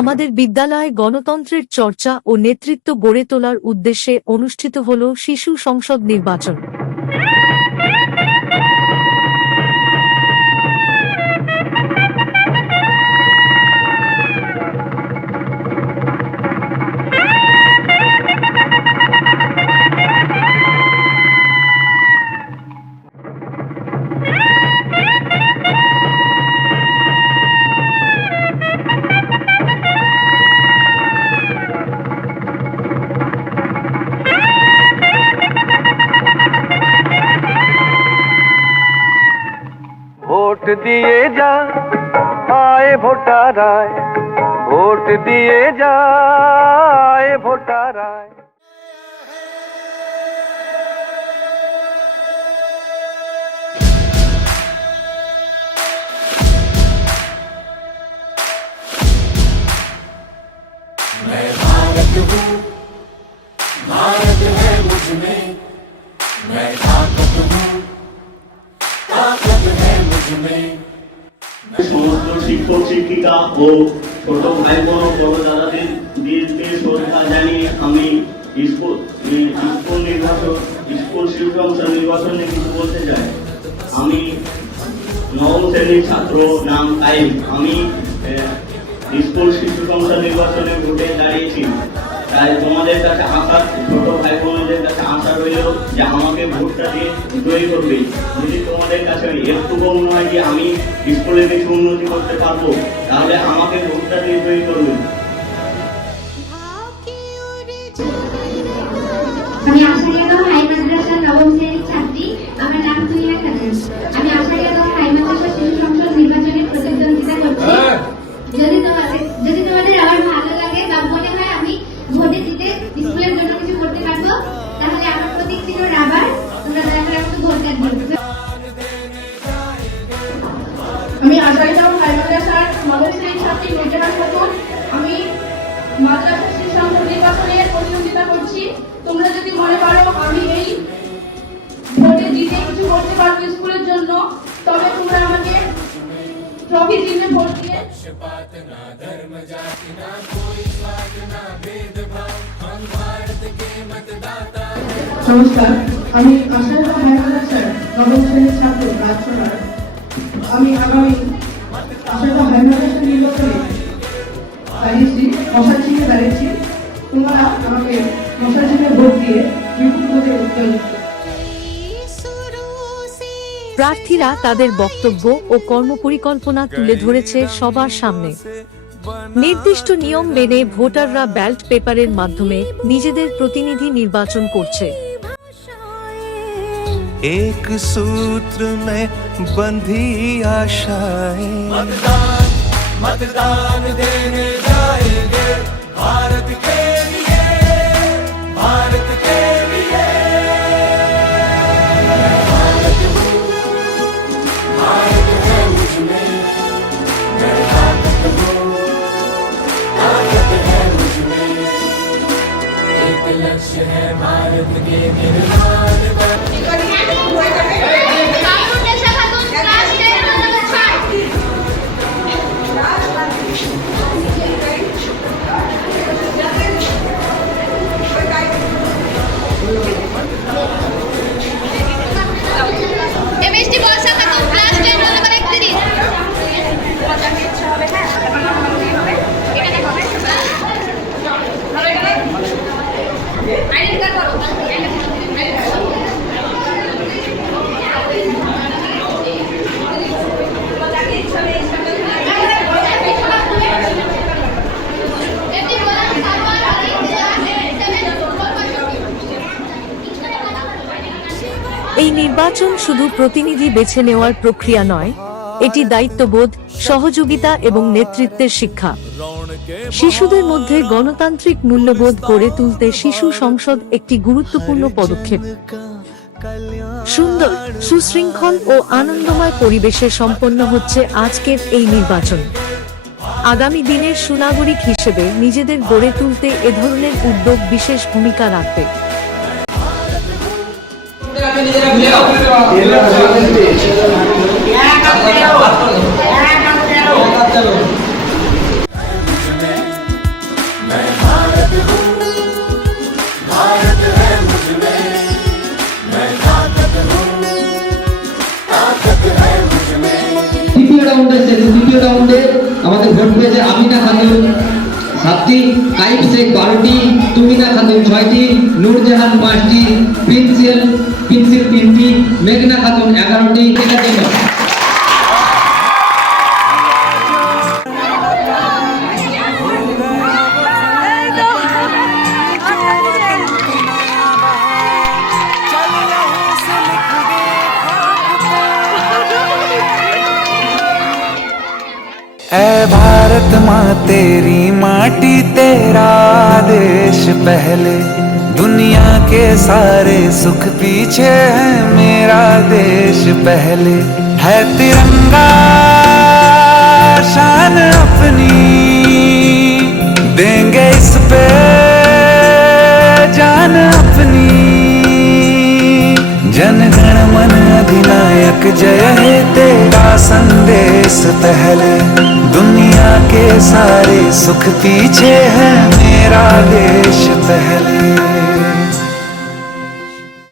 আমাদের বিদ্যালয়ে গণতন্ত্রের চর্চা ও নেতৃত্ব গড়ে তোলার উদ্দেশ্যে অনুষ্ঠিত হল শিশু সংসদ নির্বাচন। ভোট দিয়ে যা আয় ভোটার আয়, ভোট দিয়ে যা আয় ভোটার আয়। मैं भारत हूँ, भारत है मुझ में, मैं ताकत हूँ, ताकत है मुझ में। সমস্ত শিক্ষক শিক্ষিকা ও ছোট ভাই বোন বড় দাদাদেরকে শ্রদ্ধা জানিয়ে আমি স্কুল শিশু সংসদ নির্বাচনে কিছু বলতে চাই। আমি নবম শ্রেণীর ছাত্র, নাম তাইম। আমি স্কুল শিশু সংসদ নির্বাচনে ভোটে দাঁড়িয়েছি। তাই তোমাদের কাছে আশা, ছোট ভাই বোনদের কাছে আশা রইল যে আমাকে ভোটটা দিয়ে জয়ী করবে। যদি তোমাদের কাছে একটু মনে হয় যে আমি স্কুলে কিছু উন্নতি করতে পারবো, তাহলে আমাকে ভোটটা দিয়ে জয়ী করবে। আমি আশারিয়াদহ হাই মাদ্রাসার নবম শ্রেণীর ছাত্রী। আমার নাম তুহিনা খাতুন। আমি আশারিয়াদহ হাই মাদ্রাসা শিশু সংসদ নির্বাচনে প্রতিদ্বন্দ্বিতা করছি। যদি তোমাদের আমার ভালো লাগে বা মনে হয় আমি ভোটে জিতে স্কুলের জন্য কিছু করতে পারবো, তাহলে আমার প্রতীক ছিল রাবার। তোমরা দয়া করে আমাকে ভোট দিও। আমি আশারিয়াদহ হাই মাদ্রাসার নবম শ্রেণীর ছাত্রী নুরজাহান খাতুন। আমি মাদ্রাসা শিশু সংসদ নির্বাচনে প্রতিদ্বন্দ্বিতা করছি। তোমরা যদি মনে করো আমি এই ভোটে জিতে কিছু করতে পারবো স্কুলের জন্য, তবে তোমরা আমাকে ট্রফি চিহ্নে ভোট দিয়ে। নমস্কার, আমি আশারিয়াদহ হাই মাদ্রাসার নবম শ্রেণীর ছাত্র রাজসোনার। আমি আগামী আশারিয়াদহ হাই মাদ্রাসা নির্বাচনে দাঁড়িয়েছি, মশাল চিহ্নে দাঁড়িয়েছি। তোমরা আমাকে মশাল চিহ্নে ভোট দিয়ে বিপুল ভোটে উত্তর। প্রার্থীরা তাদের বক্তব্য ও কর্মপরিকল্পনা তুলে ধরেছে সবার সামনে। নির্দিষ্ট নিয়ম মেনে ভোটাররা ব্যালট পেপারের মাধ্যমে নিজেদের প্রতিনিধি নির্বাচন করছে। एक सूत्र में बंधी आशाएं, मतदान देने जाएंगे भारत के लिए, भारत के लिए। भारत हूँ, भारत है मुझ में, मैं ताकत हूँ, ताकत है मुझ में। एक लक्ष्य है भारत के निर्माण का। এই নির্বাচন শুধু প্রতিনিধি বেছে নেওয়ার প্রক্রিয়া নয়, এটি দায়িত্ববোধ, সহযোগিতা এবং নেতৃত্বের শিক্ষা। শিশুদের মধ্যে গণতান্ত্রিক মূল্যবোধ গড়ে তুলতে শিশু সংসদ একটি গুরুত্বপূর্ণ পদক্ষেপ। সুন্দর, সুশৃঙ্খল ও আনন্দময় পরিবেশে সম্পন্ন হচ্ছে আজকের এই নির্বাচন। আগামী দিনের সুনাগরিক হিসেবে নিজেদের গড়ে তুলতে এ ধরনের উদ্যোগ বিশেষ ভূমিকা রাখবে। দ্বিতীয় রাউন্ডে আমাদের ভোট পেয়েছে আমিনা খাতুন 7টি, কাইফ শেখ 12টি, তুমিনা খাতুন 6টি, নূরজাহান 5টি, প্রিন্সিল 3টি, মেঘনা খাতুন 11টি। এটার জন্য ऐ भारत माँ तेरी माटी तेरा देश पहले, दुनिया के सारे सुख पीछे है मेरा देश पहले। है तिरंगा शान अपनी, देंगे इस पे जान अपनी। जन गण मन अधिनायक जय हे तेरा संदेश पहले, दुनिया के सारे सुख पीछे है मेरा देश पहले।